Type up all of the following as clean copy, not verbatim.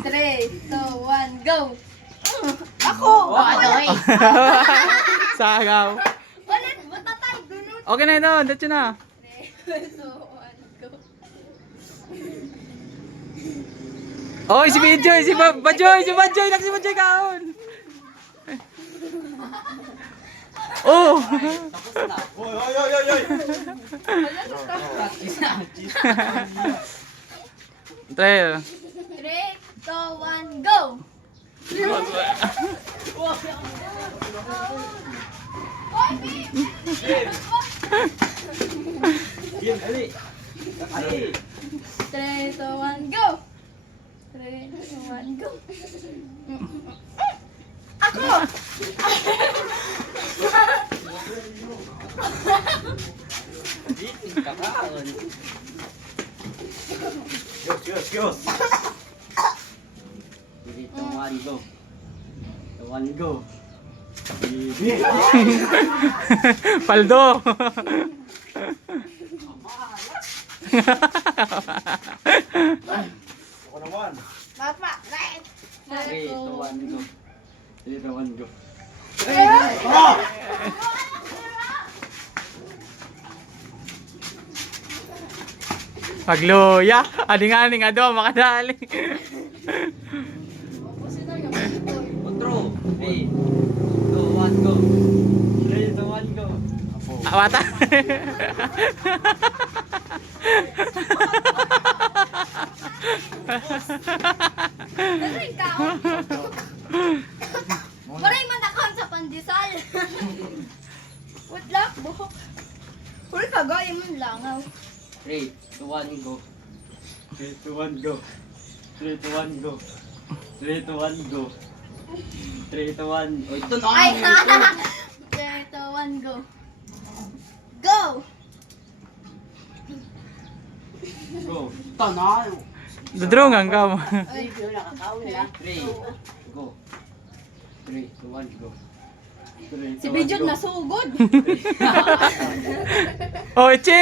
3, 2, 1, go! Ako! Sagaw. Ulit, matatay! Dunod! Okay na ito, dito na. 3, 2, 1, go! Oh, si Bajoy, si Bajoy, si Bajoy, si Bajoy kaon. Oh. Oy, oy, oy, oy, oy! Tre. 3, 2, 1, go! Oy, babe! Yan, ali! Ali! 3, 2, 1, go! 3, 2, 1, go! Ako! Kakaon! Yos, yos, yos! Dito, one go. One go. Bibi! Paldo. Ako naman! Papa, right! 3, 2, 1, go. 3, 2, 1, go. Oh! Pagluya. Ading-aning ado, makadali. Otro. 3, 2, 1, go. 3, 2, 1, go. Awata. Naray ka, Maray man akong sa pandesal. Utlak, buhok. Uli ka, gaya mo langaw. 3, 2, 1, go. 3, 2, 1, go. 3, 2, 1, go. 3, 2, 1, go. 3, 2, 1. Oh, ito na. Ay, 3, 2, 1, go. Go! Go. Ito na. Dudrungan ka mo. Ay, 3, go. 3, 2, 1, go. 3, 2, 1, si Bidyon go. nasugod. Oh, Ichi.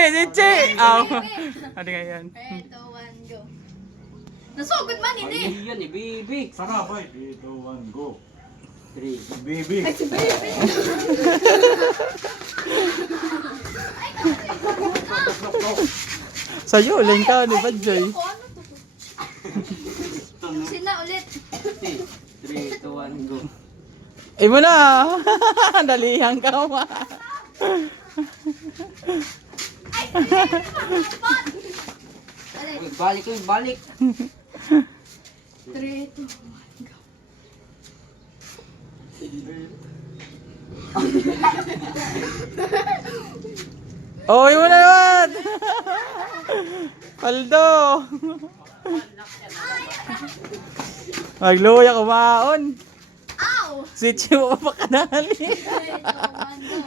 Aw. Adi nga yan. 3, 2, 1, go. Nasugod man, hindi. Ay, yan eh, baby. Sarap, boy! 3, 2, 1, go! 3. Bibi! Ay, si Baby. Sa'yo, uling ka ni Bajoy. Sina ulit. 3, 2, 1, go. Ay mo na. Dalihan ka ma. Ulit. Uy, balik ko, balik. 3, 2, 1, go. Oh, ay mo na naman. Paldo. Magluya kumaon. Ow! Si Chiu pa kadali. 3, 2, 1, go.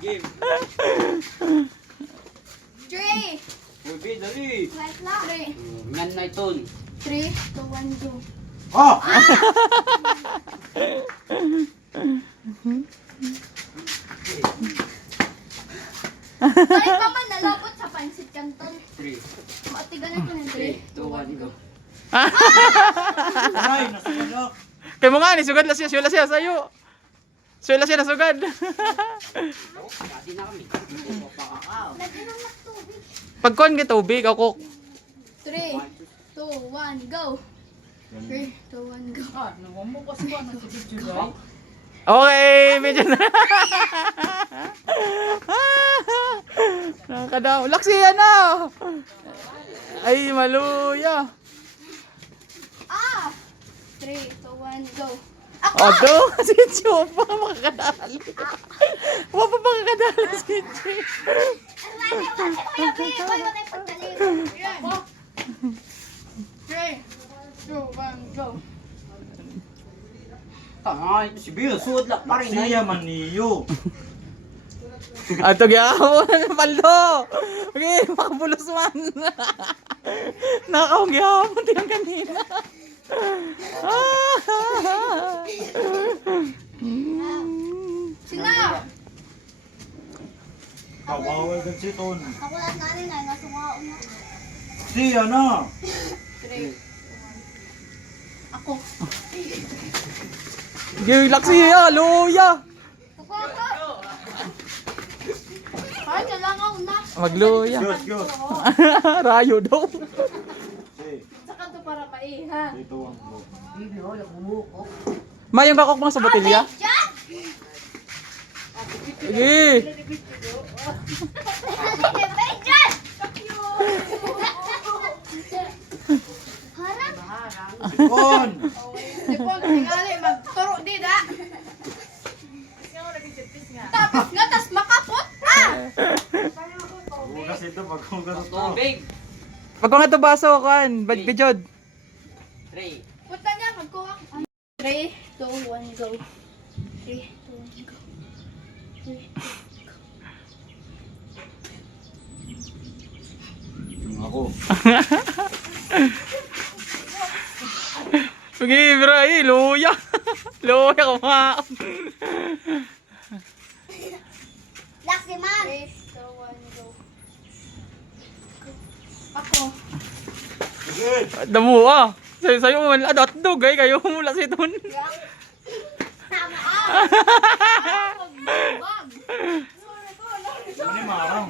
Game. 3. Uy, B, dali. Wait lang. 3, Yan na ito. 3, 2, 1, go. Oh! Ay, papa, nalapot sa pansit canton. 3, Matigan ito ng 3, 3. 2, 1, go. Ay, nasunog! Kay mo nga ni sugad la siya, sula siya sayo. Sula siya nasugad. Dati na kami. Pakakaw. Nagano na tubig. Pagkon ka tubig ako. 3, 2, 1, go. 3, 2, 1, go. Okay, medyo na. Nakakadaw. Laksi ano? Ay, maluya. Ah! 3, 2, 1, go. Odo, si Chiu pa makakadali. Wa pa makakadali si Chiu. Kuya, kuya, kuya, kuya, pagdaling. 3, 2, 1, go. Tanga, ito si Bill. Suod lang pa rin. Siya man niyo! Ato gyapon paldo. Okay, makabulos man. Nakaong gyapon tiyang kanina. Sina! Kawawal ka si Ton. Ako lahat na rin ay nasungao na. Si ano? 3. Ako. Gilak siya, luya. Ako. Ay, kailangan na. Magluya. Diyos, Diyos. Rayo daw. Si. Saka to para maiha. 3, 2, 1, go. Mayang kakok mo sa botelya? Diyan! Sige. Diyan! Harap! Sipon! Sipon, tingali, magturo di da. Tapos nga, tas makapot. Bukas ito, pagkugas ito. Tubig. Pag nga to baso, kan, badbijod. 3. Punta niya, magkuha. 3, 2, 1, go. 3, 2, 1, go. 3, 2, Ako. Sige, bro, luya. Luya kumakas. Laksiman! 3, 2, 1, go. Ako. Sige! Damo ah. Sa'yo mo, adot-dog eh. Kayo mula si Ton. Tama ah! Magbabag! Ano ni Marang?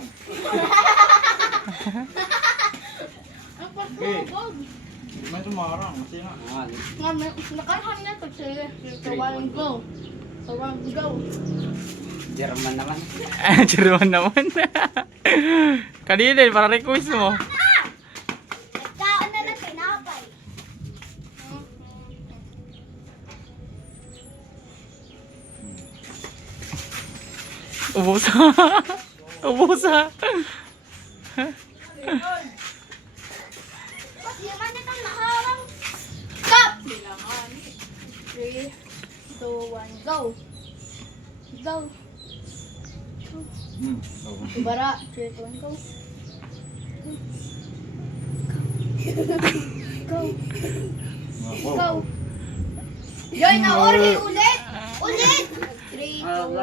Ang pagbabag! May tumarang. Kasi na. Nakarhan na pag sila. 3, 2, 1, go. 2, 1, go. German naman. Jerman naman. Kanina, para request mo. Nagkaon na ng tinapay. Ubusa. Ubusa. Kasi naman itong nakarang. Stop! 3, 2, 1, go. Go. Ibara. 3, 2, 1, go. Go. Ako. Go. Yoy, na-orhi ulit! Ulit! 3, 2,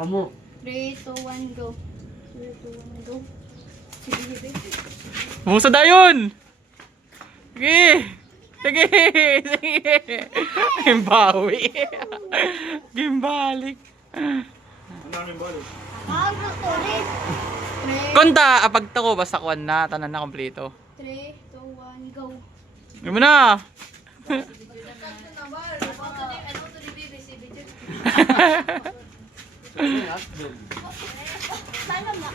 Kamu. 3, 2, 1, go. 3, 2, 1, go. Sige, sige. Ubusa dayon. Sige. Sige. Sige. Gimbawi. Gimbalik. Ano ang balik? Ah, gusto rin. 3, Konta, apag ko basta kuan na, tanan na kompleto. 3, 2, 1, go. Gimo na. Sana na.